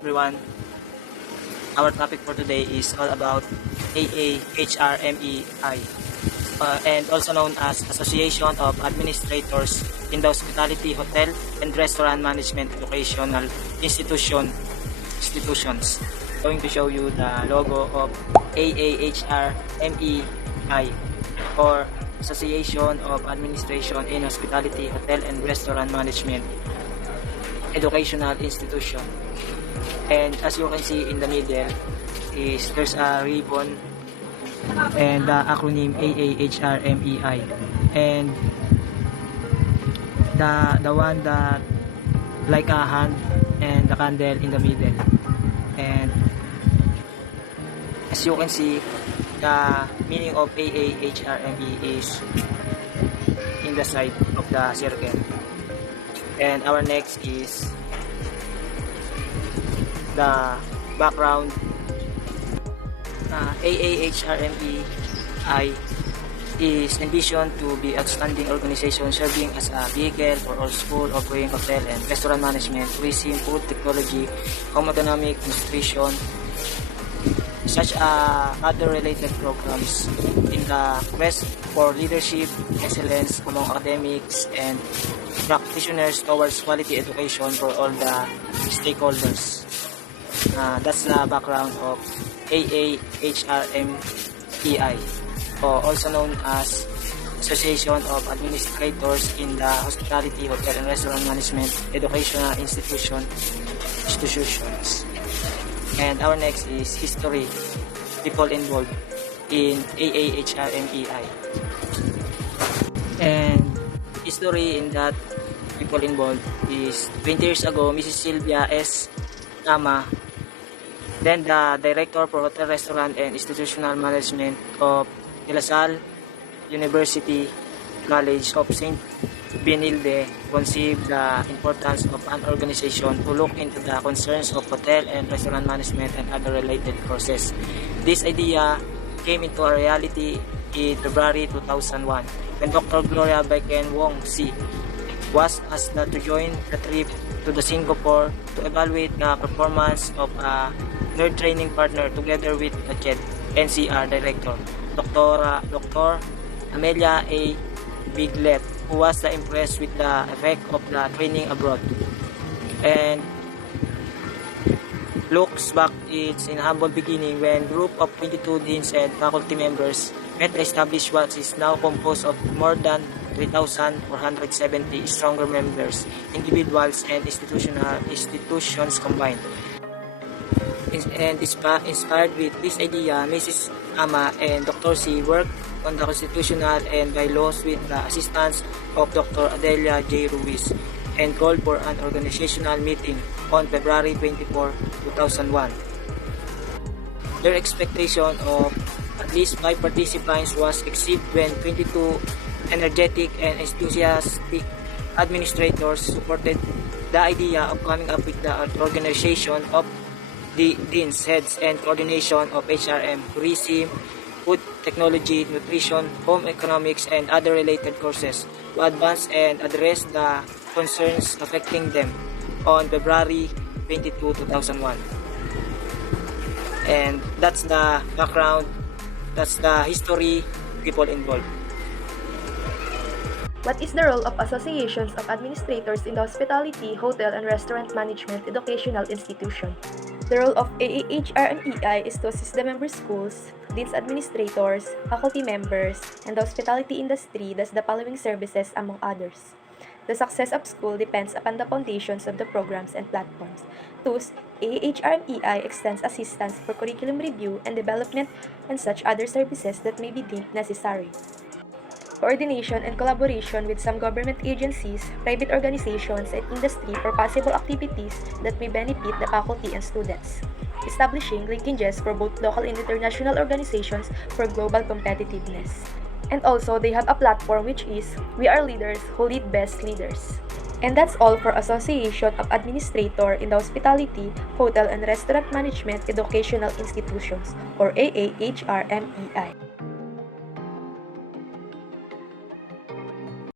everyone. Our topic for today is all about AAHRMEI, and also known as Association of Administrators in the Hospitality, Hotel, and Restaurant Management Educational Institutions. I'm going to show you the logo of AAHRMEI, or Association of Administration in Hospitality, Hotel, and Restaurant Management Educational Institution. And as you can see in the middle there's a ribbon and the acronym AAHRMEI, and the one that like a hand and the candle in the middle. And as you can see, the meaning of AAHRME is in the side of the circle. And our next is the background. AAHRMEI is envisioned to be outstanding organization serving as a vehicle for all school offering hotel and restaurant management, tourism, food technology, home economic, nutrition, such other related programs in the quest for leadership, excellence among academics and practitioners towards quality education for all the stakeholders. That's the background of AAHRMEI, also known as Association of Administrators in the Hospitality, Hotel, and Restaurant Management Educational Institutions. And our next is history, people involved in AAHRMEI. And history in that people involved is 20 years ago, Mrs. Sylvia S. Tama, then the Director for Hotel, Restaurant, and Institutional Management of De La Salle University College of St. Benilde, conceived the importance of an organization to look into the concerns of hotel and restaurant management and other related courses. This idea came into a reality in February 2001 when Dr. Gloria Baiken Wong C. was asked to join the trip to the Singapore to evaluate the performance of a nerd training partner together with the CHED NCR Director, Dr. Amelia A. Biglet, who was impressed with the effect of the training abroad, and looks back its in humble beginning when group of 22 deans and faculty members met to establish what is now composed of more than 3,470 stronger members, individuals and institutions combined. And inspired with this idea, Mrs. Ama and Dr. C worked on the constitutional and bylaws with the assistance of Dr. Adelia J. Ruiz, and called for an organizational meeting on February 24, 2001. Their expectation of at least 5 participants was exceeded when 22 energetic and enthusiastic administrators supported the idea of coming up with the organization of the deans, heads, and coordination of HRM, tourism, food technology, nutrition, home economics, and other related courses to advance and address the concerns affecting them on February 22, 2001. And that's the background, that's the history, people involved. What is the role of associations of administrators in the hospitality, hotel, and restaurant management educational institution? The role of AAHRMEI is to assist the member schools, deans administrators, faculty members, and the hospitality industry does the following services among others. The success of school depends upon the foundations of the programs and platforms. Thus, AAHRMEI extends assistance for curriculum review and development and such other services that may be deemed necessary. Coordination and collaboration with some government agencies, private organizations, and industry for possible activities that may benefit the faculty and students. Establishing linkages for both local and international organizations for global competitiveness. And also, they have a platform which is We Are Leaders Who Lead Best Leaders. And that's all for Association of Administrator in the Hospitality, Hotel, and Restaurant Management Educational Institutions, or AAHRMEI.